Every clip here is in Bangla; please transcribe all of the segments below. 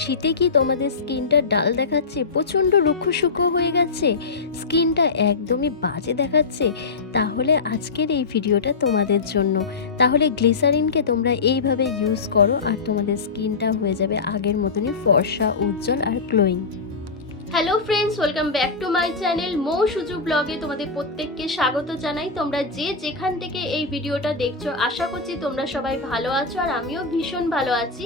শীতে কি তোমাদের স্কিনটা ডাল দেখাচ্ছে, প্রচণ্ড রুক্ষ সূক্ষ্ম হয়ে গেছে, স্কিনটা একদমই বাজে দেখাচ্ছে? তাহলে আজকের এই ভিডিওটা তোমাদের জন্য। তাহলে গ্লিসারিনকে তোমরা এইভাবে ইউজ করো আর তোমাদের স্কিনটা হয়ে যাবে আগের মতনই ফর্সা, উজ্জ্বল আর glowing. Hello friends, welcome back to my channel Mou Suju ব্লগে তোমাদের প্রত্যেককে স্বাগত জানাই। তোমরা যে যেখান থেকে এই ভিডিওটা দেখছো, আশা করছি তোমরা সবাই ভালো আছো আর আমিও ভীষণ ভালো আছি।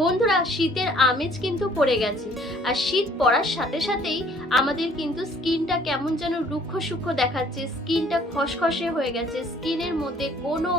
বন্ধুরা, শীতের আমেজ কিন্তু পড়ে গেছে, আর শীত পড়ার সাথে সাথেই আমাদের কিন্তু স্কিনটা কেমন যেন রুক্ষ সূক্ষ্ম দেখাচ্ছে, স্কিনটা খসখসে হয়ে গেছে, স্কিনের মধ্যে কোনো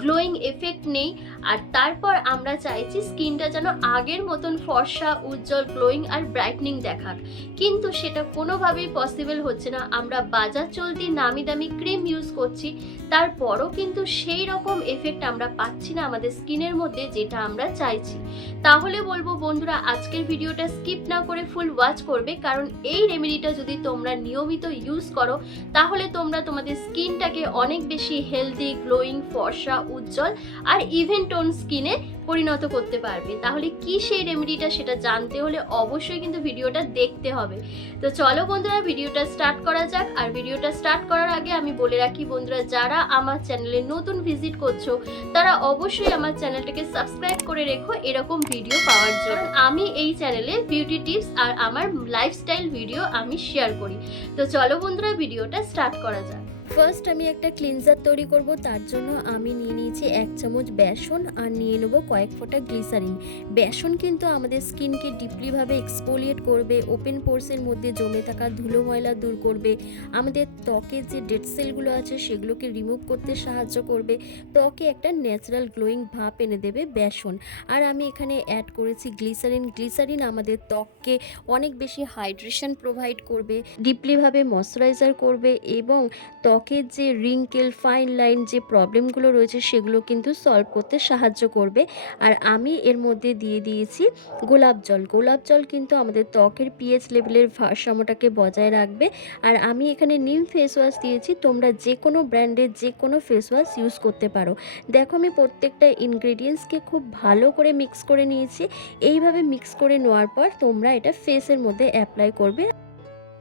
গ্লোয়িং এফেক্ট নেই। আর তারপর আমরা চাইছি স্কিনটা যেন আগের মতন ফর্সা, উজ্জ্বল, গ্লোয়িং আর ব্রাইটনিং দেখাক, কিন্তু সেটা কোনোভাবেই পসিবল হচ্ছে না। আমরা বাজার চলতি নামি দামি ক্রিম ইউজ করছি, তারপরও কিন্তু সেই রকম এফেক্ট আমরা পাচ্ছি না আমাদের স্কিনের মধ্যে, যেটা আমরা চাইছি। তাহলে বলবো বন্ধুরা, আজকের ভিডিওটা স্কিপ না করে ফুল ওয়াচ করবে, কারণ এই রেমেডিটা যদি তোমরা নিয়মিত ইউজ করো তাহলে তোমরা তোমাদের স্কিনটাকে অনেক বেশি হেলদি, গ্লোয়িং, ফর্সা, উজ্জ্বল আর ইভেন টোন স্কিনে পরিণত করতে পারবে। তাহলে কি সেই রেমেডিটা, সেটা জানতে হলে অবশ্যই কিন্তু ভিডিওটা দেখতে হবে। তো চলো বন্ধুরা, ভিডিওটা স্টার্ট করা যাক। আর ভিডিওটা স্টার্ট করার আগে আমি বলে রাখি বন্ধুরা, যারা আমার চ্যানেলে নতুন ভিজিট করছো তারা অবশ্যই আমার চ্যানেলটাকে সাবস্ক্রাইব করে রেখো এরকম ভিডিও পাওয়ার জন্য। আমি এই চ্যানেলে বিউটি টিপস আর আমার লাইফস্টাইল ভিডিও আমি শেয়ার করি। তো চলো বন্ধুরা, ভিডিওটা স্টার্ট করা যাক। ফার্স্ট আমি একটা ক্লিনজার তৈরি করব, তার জন্য আমি নিয়ে নিয়েছি 1 চামচ বেসন আর নিয়ে নেবো কয়েক ফোঁটা গ্লিসারিন। বেসন কিন্তু আমাদের স্কিনকে ডিপলিভাবে এক্সফোলিয়েট করবে, ওপেন পোরসের মধ্যে জমে থাকা ধুলো ময়লা দূর করবে, আমাদের ত্বকের যে ডেড সেলগুলো আছে সেগুলোকে রিমুভ করতে সাহায্য করবে, ত্বকে একটা ন্যাচারাল গ্লোয়িং ভাব এনে দেবে বেসন। আর আমি এখানে অ্যাড করেছি গ্লিসারিন। গ্লিসারিন আমাদের ত্বককে অনেক বেশি হাইড্রেশন প্রোভাইড করবে, ডিপলিভাবে ময়শ্চারাইজার করবে এবং ত্বকের যে রিঙ্কেল, ফাইন লাইন যে প্রবলেমগুলো রয়েছে সেগুলো কিন্তু সলভ করতে সাহায্য করবে। আর আমি এর মধ্যে দিয়ে দিয়েছি গোলাপ জল। গোলাপ জল কিন্তু আমাদের ত্বকের পিএইচ লেভেলের ভারসাম্যটাকে বজায় রাখবে। আর আমি এখানে নিম ফেস ওয়াশ দিয়েছি, তোমরা যে কোনো ব্র্যান্ডের যে কোনো ফেস ওয়াশ ইউজ করতে পারো। দেখো আমি প্রত্যেকটা ইনগ্রেডিয়েন্টসকে খুব ভালো করে মিক্স করে নিয়েছি। এইভাবে মিক্স করে নেওয়ার পর তোমরা এটা ফেসের মধ্যে অ্যাপ্লাই করবে,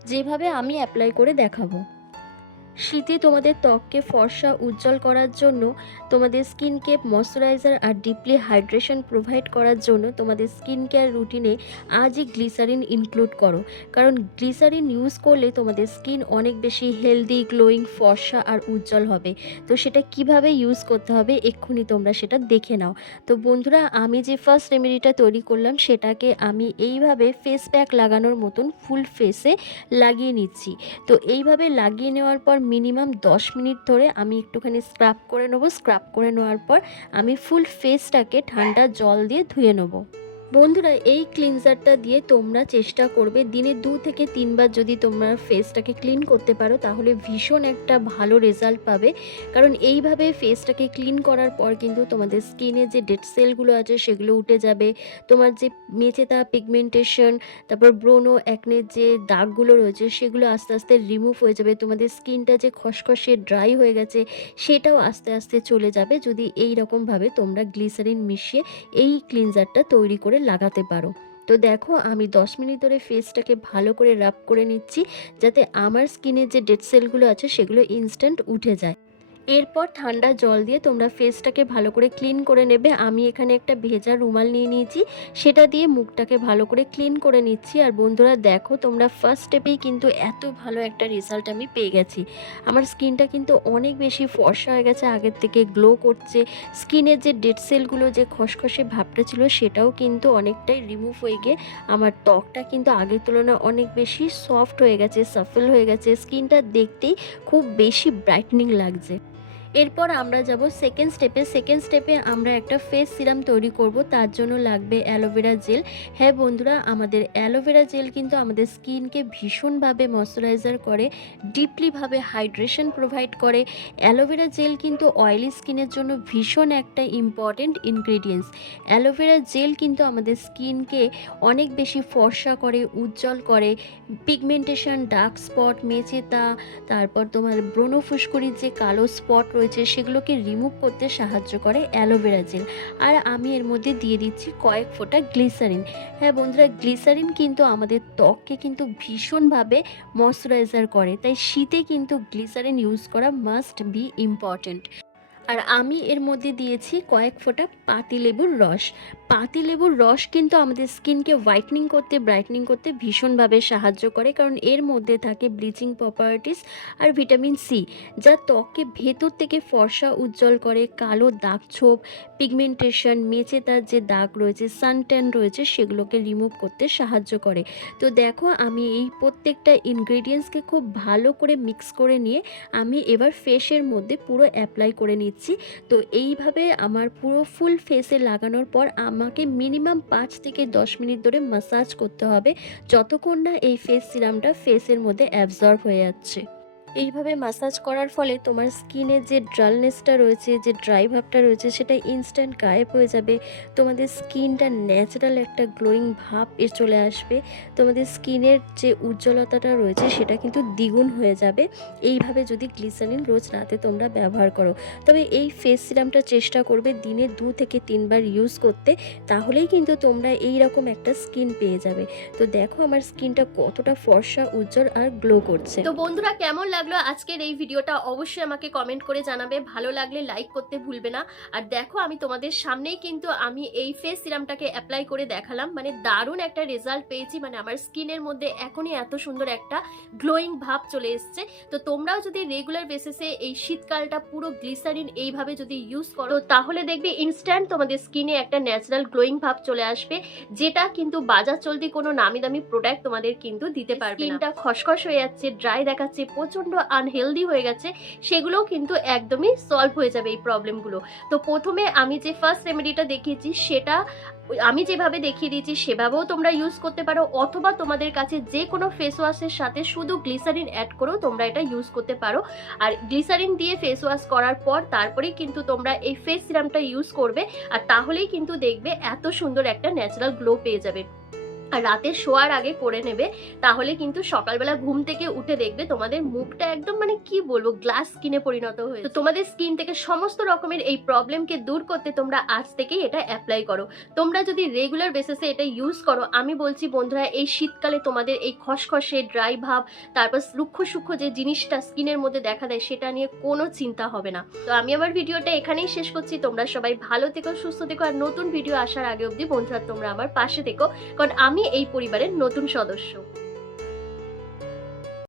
যেভাবে আমি অ্যাপ্লাই করে দেখাবো। শীতে তোমাদের ত্বককে ফর্সা, উজ্জ্বল করার জন্য, তোমাদের স্কিনকে ময়শ্চারাইজার আর ডিপলি হাইড্রেশন প্রোভাইড করার জন্য তোমাদের স্কিন কেয়ার রুটিনে আজই গ্লিসারিন ইনক্লুড করো, কারণ গ্লিসারিন ইউজ করলে তোমাদের স্কিন অনেক বেশি হেলদি, গ্লোয়িং, ফর্সা আর উজ্জ্বল হবে। তো সেটা কিভাবে ইউজ করতে হবে এক্ষুনি তোমরা সেটা দেখে নাও। তো বন্ধুরা, আমি যে ফার্স্ট রেমেডিটা তৈরি করলাম সেটাকে আমি এইভাবে ফেস প্যাক লাগানোর মতন ফুল ফেসে লাগিয়ে নিচ্ছি। তো এইভাবে লাগিয়ে নেওয়ার পর মিনিমাম 10 মিনিট ধরে আমি একটুখানি স্ক্রাব করে নেবো। স্ক্রাব করে নেওয়ার পর আমি ফুল ফেসটাকে ঠান্ডা জল দিয়ে ধুয়ে নেবো। বন্ধুরা, এই ক্লিনজারটা দিয়ে তোমরা চেষ্টা করবে দিনে 2 থেকে 3 বার যদি তোমরা ফেসটাকে ক্লিন করতে পারো তাহলে ভীষণ একটা ভালো রেজাল্ট পাবে। কারণ এইভাবে ফেসটাকে ক্লিন করার পর কিন্তু তোমাদের স্কিনে যে ডেড সেলগুলো আছে সেগুলো উঠে যাবে, তোমার যে মেচেতা, পিগমেন্টেশন, তারপর ব্রোনো, অ্যাকনের যে দাগগুলো রয়েছে সেগুলো আস্তে আস্তে রিমুভ হয়ে যাবে, তোমাদের স্কিনটা যে খসখসে ড্রাই হয়ে গেছে সেটাও আস্তে আস্তে চলে যাবে যদি এই রকমভাবে তোমরা গ্লিসারিন মিশিয়ে এই ক্লিনজারটা তৈরি করে লাগাতে পারো। তো দেখো আমি 10 মিনিট ধরে ফেসটাকে ভালো করে রাব করে নিচ্ছি, যাতে আমার স্কিনের যে ডেড সেলগুলো আছে সেগুলো ইনস্ট্যান্ট উঠে যায়। এরপর ঠান্ডা জল দিয়ে তোমরা ফেসটাকে ভালো করে ক্লিন করে নেবে। আমি এখানে একটা ভেজা রুমাল নিয়ে নিয়েছি, সেটা দিয়ে মুখটাকে ভালো করে ক্লিন করে নিচ্ছি। আর বন্ধুরা দেখো, তোমরা ফার্স্ট স্টেপেই কিন্তু এত ভালো একটা রেজাল্ট আমি পেয়ে গেছি। আমার স্কিনটা কিন্তু অনেক বেশি ফর্সা হয়ে গেছে, আগের থেকে গ্লো করছে, স্কিনের যে ডেড সেলগুলো যে খসখসে ভাবটা ছিল সেটাও কিন্তু অনেকটাই রিমুভ হয়ে গিয়ে আমার ত্বকটা কিন্তু আগের তুলনায় অনেক বেশি সফট হয়ে গেছে, সাফল হয়ে গেছে, স্কিনটা দেখতেই খুব বেশি ব্রাইটনিং লাগছে। এরপর আমরা যাব সেকেন্ড স্টেপে আমরা একটা ফেস সিরাম তৈরি করব, তার জন্য লাগবে অ্যালোভেরা জেল। হ্যাঁ বন্ধুরা, আমাদের অ্যালোভেরা জেল কিন্তু আমাদের স্কিনকে ভীষণভাবে ময়শ্চারাইজার করে, ডিপলিভাবে হাইড্রেশন প্রোভাইড করে। অ্যালোভেরা জেল কিন্তু অয়েলি স্কিনের জন্য ভীষণ একটা ইম্পর্টেন্ট ইনগ্রেডিয়েন্টস। অ্যালোভেরা জেল কিন্তু আমাদের স্কিনকে অনেক বেশি ফর্সা করে, উজ্জ্বল করে, পিগমেন্টেশন, ডার্ক স্পট, মেচেতা, তারপর তোমার ব্রণ ফুসকুড়ির যে কালো স্পট রয়েছে সেগুলোকে রিমুভ করতে সাহায্য করে অ্যালোভেরা জেল। আর আমি এর মধ্যে দিয়ে দিচ্ছি কয়েক ফোঁটা গ্লিসারিন। হ্যাঁ বন্ধুরা, গ্লিসারিন কিন্তু আমাদের ত্বককে কিন্তু ভীষণভাবে ময়শ্চারাইজার করে, তাই শীতে কিন্তু গ্লিসারিন ইউজ করা মাস্ট বি ইম্পর্ট্যান্ট। আর আমি এর মধ্যে দিয়েছি কয়েক ফোঁটা পাতিলেবুর রস। পাতিলেবুর রস কিন্তু আমাদের স্কিনকে হোয়াইটনিং করতে, ব্রাইটনিং করতে ভীষণভাবে সাহায্য করে, কারণ এর মধ্যে থাকে ব্লিচিং প্রপার্টিস আর ভিটামিন সি, যা ত্বককে ভেতর থেকে ফর্সা উজ্জ্বল করে, কালো দাগ ছোপ, পিগমেন্টেশন, মেচেদার যে দাগ রয়েছে, সানট্যান রয়েছে, সেগুলোকে রিমুভ করতে সাহায্য করে। তো দেখো আমি এই প্রত্যেকটা ইনগ্রেডিয়েন্টসকে খুব ভালো করে মিক্স করে নিয়ে আমি এবার ফেসের মধ্যে পুরো অ্যাপ্লাই করে নিচ্ছি। তো এইভাবে আমার পুরো ফুল ফেসে লাগানোর পর আমাকে মিনিমাম 5 থেকে 10 মিনিট ধরে ম্যাসাজ করতে হবে, যতক্ষণ না এই ফেস সিরামটা ফেসের মধ্যে অ্যাবজর্ব হয়ে যাচ্ছে। এইভাবে ম্যাসাজ করার ফলে তোমার স্কিনে যে ড্রালনেসটা রয়েছে, যে ড্রাই ভাবটা রয়েছে, সেটা ইনস্ট্যান্ট গায়েব হয়ে যাবে। তোমাদের স্কিনটা ন্যাচারাল একটা গ্লোয়িং ভাব চলে আসবে। তোমাদের স্কিনের যে উজ্জ্বলতাটা রয়েছে সেটা কিন্তু দ্বিগুণ হয়ে যাবে এইভাবে যদি গ্লিসারিন রোজ রাতে তোমরা ব্যবহার করো। তবে এই ফেস সিরামটা চেষ্টা করবে দিনে 2 থেকে 3 বার ইউজ করতে, তাহলেই কিন্তু তোমরা এই রকম একটা স্কিন পেয়ে যাবে। তো দেখো আমার স্কিনটা কতটা ফর্সা, উজ্জ্বল আর গ্লো করছে। তো বন্ধুরা, কেমন লাগলো আজকের এই ভিডিওটা অবশ্যই আমাকে কমেন্ট করে জানাবে। ভালো লাগলে লাইক করতে ভুলবে না। আর দেখো আমি তোমাদের সামনেই কিন্তু আমি এই ফেস সিরামটাকে অ্যাপ্লাই করে দেখালাম, মানে দারুণ একটা রেজাল্ট পেয়েছি। মানে আমার স্কিনের মধ্যে এখনই এত সুন্দর একটা গ্লোয়িং ভাব চলে এসছে। তো তোমরাও যদি রেগুলার বেসিসে এই শীতকালটা পুরো গ্লিসারিন এইভাবে যদি ইউজ করো, তাহলে দেখবে ইনস্ট্যান্ট তোমাদের স্কিনে একটা ন্যাচারাল গ্লোয়িং ভাব চলে আসবে, যেটা কিন্তু বাজার চলতি কোনো নামি দামি প্রোডাক্ট তোমাদের কিন্তু দিতে পারবে না। স্কিনটা খসখস হয়ে যাচ্ছে, ড্রাই দেখাচ্ছে, প্রচন্ড আনহেলদি হয়ে গেছে, সেগুলোও কিন্তু একদমই সলভ হয়ে যাবে এই প্রবলেমগুলো। তো প্রথমে আমি যে ফার্স্ট রেমেডিটা দেখিয়েছি সেটা আমি যেভাবে দেখিয়ে দিয়েছি সেভাবেও তোমরা ইউজ করতে পারো, অথবা তোমাদের কাছে যে কোনো ফেস ওয়াশের সাথে শুধু গ্লিসারিন অ্যাড করেও তোমরা এটা ইউজ করতে পারো। আর গ্লিসারিন দিয়ে ফেস ওয়াশ করার পর তারপরেই কিন্তু তোমরা এই ফেস সিরামটা ইউজ করবে, আর তাহলেই কিন্তু দেখবে এত সুন্দর একটা ন্যাচারাল গ্লো পেয়ে যাবে। আর রাতে শোয়ার আগে করে নেবে, তাহলে কিন্তু সকালবেলা ঘুম থেকে উঠে দেখবে তোমাদের মুখটা একদম মানে কি বলবো গ্লাস স্কিনে পরিণত হয়েছে। তো তোমাদের স্কিন থেকে সমস্ত রকমের এই প্রবলেমকে দূর করতে তোমরা আজ থেকেই এটা অ্যাপ্লাই করো। তোমরা যদি রেগুলার বেসিসে এটা ইউজ করো, আমি বলছি বন্ধুরা, এই শীতকালে তোমাদের এই খসখসে ড্রাই ভাব, তারপর রুক্ষ সূক্ষ্ম যে জিনিসটা স্কিনের মধ্যে দেখা দেয়, সেটা নিয়ে কোনো চিন্তা হবে না। তো আমি আমার ভিডিওটা এখানেই শেষ করছি। তোমরা সবাই ভালো থেকো, সুস্থ থেকো, আর নতুন ভিডিও আসার আগে অবধি বন্ধুরা তোমরা আমার পাশে থেকো, কারণ আমি এই পরিবারের নতুন সদস্য।